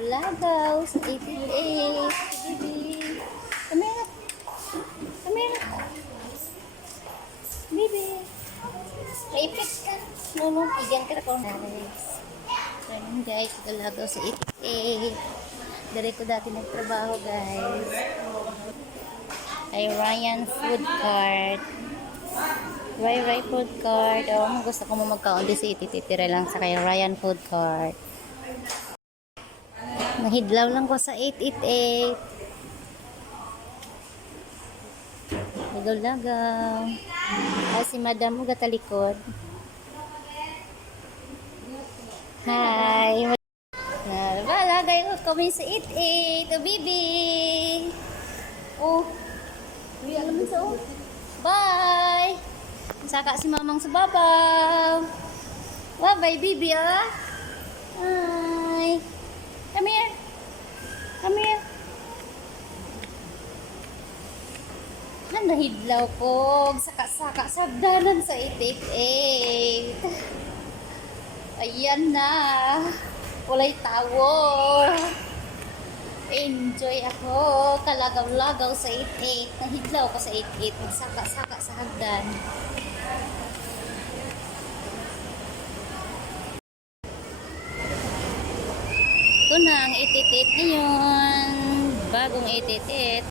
Lagaw sa 88. Baby. Come here. Come here. Baby. Maipit ka. No, no. Bigyan ka na ko. Guys. So, yun guys. Lagaw sa 88. Dari ko dati nagtrabaho guys. Ay Ryan Food Cart. Ray Ray Food Cart. Oh, gusto ko mo magkaon sa itititira lang sa kay Ryan Food Cart. Nahidlaw lang ko sa 888. Lagaw-lagaw. Ay, si madam mo gatalikod. Hi. Na, ba, lagay ko kami sa 88. Oh, baby. Oh. Uy, alam mo sa oh. Bye. Saka si mamang sa babaw. Bye-bye, baby, ah. Hi. Come here. Come here. Ah, nahidlaw ko. Saka-saka sa dalan sa 888. Ayan na. Walay tawo. Enjoy ako. Kalagaw-lagaw sa 88. Nahidlaw ko sa 88. Magsaka-saka sa hagdan. Ito na ang 88 ngayon. Bagong 88.